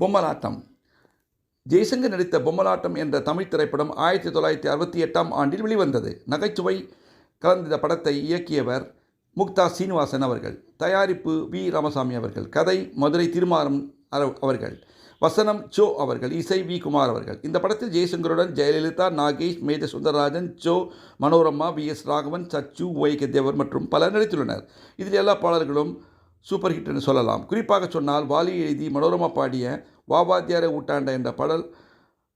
பொம்மலாட்டம். ஜெய்சங்கர் நடித்த பொம்மலாட்டம் என்ற தமிழ் திரைப்படம் 1968ஆம் ஆண்டில் வெளிவந்தது. நகைச்சுவை கலந்த இந்த படத்தை இயக்கியவர் முக்தா சீனிவாசன் அவர்கள். தயாரிப்பு வி. ராமசாமி அவர்கள். கதை மதுரை திருமாறன் அவர்கள். வசனம் சோ அவர்கள். இசை வி. குமார் அவர்கள். இந்த படத்தில் ஜெய்சங்கருடன் Jayalalithaa, Nagesh, major Sundararajan, Cho, Manorama, V. S. Raghavan, Sachu, Y. Devar மற்றும் பலர் நடித்துள்ளனர். இதில் எல்லா பாடல்களும் சூப்பர் ஹிட் என்று சொல்லலாம். குறிப்பாக சொன்னால் வாலி எழுதி மனோரமா பாடிய வாவாத்தியார ஊட்டாண்ட என்ற பாடல்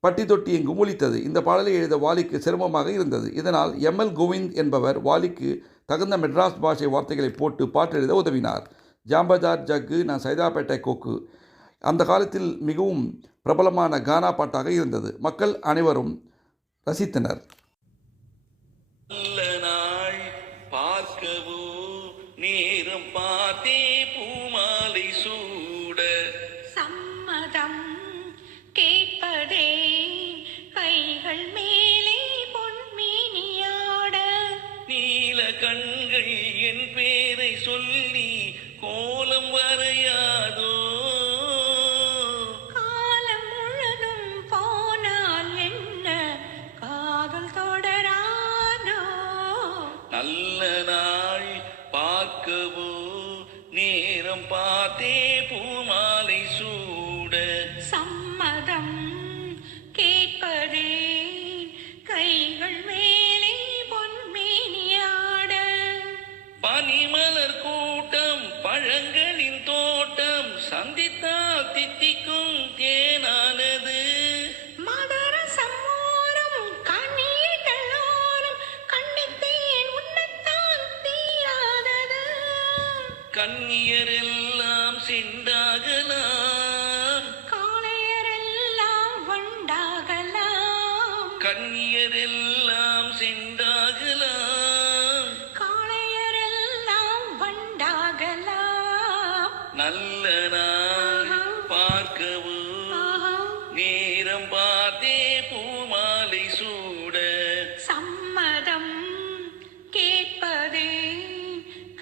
பட்டி தொட்டி எங்கும் ஒலித்தது. இந்த பாடலை எழுத வாலிக்கு சிரமமாக இருந்தது. இதனால் எம்.எல். கோவிந்த் என்பவர் வாலிக்கு தகுந்த மெட்ராஸ் பாஷை வார்த்தைகளை போட்டு பாட்டு எழுத உதவினார். ஜாம்பதார் ஜக்கு, நான் சைதாப்பேட்டை கோக்கு அந்த காலத்தில் மிகவும் பிரபலமான கானா பாட்டாக இருந்தது. மக்கள் அனைவரும் ரசித்தனர். நேரம் பார்த்தே பூமாலை சூட சம்மதம் கேட்பதே கைகள் மேலே பொன்மேனியாட நீல கண்கள் என் பேரை சொல்லி கோலம் வரையாதோ காலம் முழுதும் போனால் என்ன காதல் தொடராதோ நல்ல நாள் பார்க்கவோ நேரம் பார்த்தே பூமாலை சூட சம்மதம் கேட்பதே கைகள் மேலே பொன்மேனியாட பனிமலர் கூட்டம் பழங்களின் தோட்டம் சந்தித்தால் தித்திக்கும் தேனானது மதர சம்மோரம் கண்ணீட்டலோரம் கண்ணித்தேன் உன்னத்தான் தீராதது கண்ணியரெல்லாம் செண்டாகலாம் காளையரெல்லாம் வண்டாகலாம் கண்ணியரெல்லாம் செண்டாகலாம் காளையரெல்லாம் வண்டாகலாம் நல்ல நாள் பார்க்கவும் நேரம் பார்த்தே பூமாலை சூட சம்மதம் கேட்பதே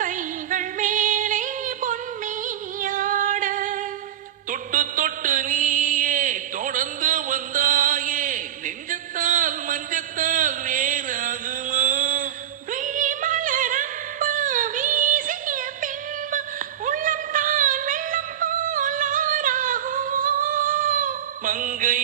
கைகள் மேலே பொன்மேனியாட தொட்டு தொட்டு நீயே தொடர்ந்து வந்தாயே நெஞ்சத்தால் மஞ்சத்தால் வேறாகுமா விழிமலரம்பு வீசிய பின்பு உள்ளம் தான் வெள்ளம் போலாராகுமோ மங்கை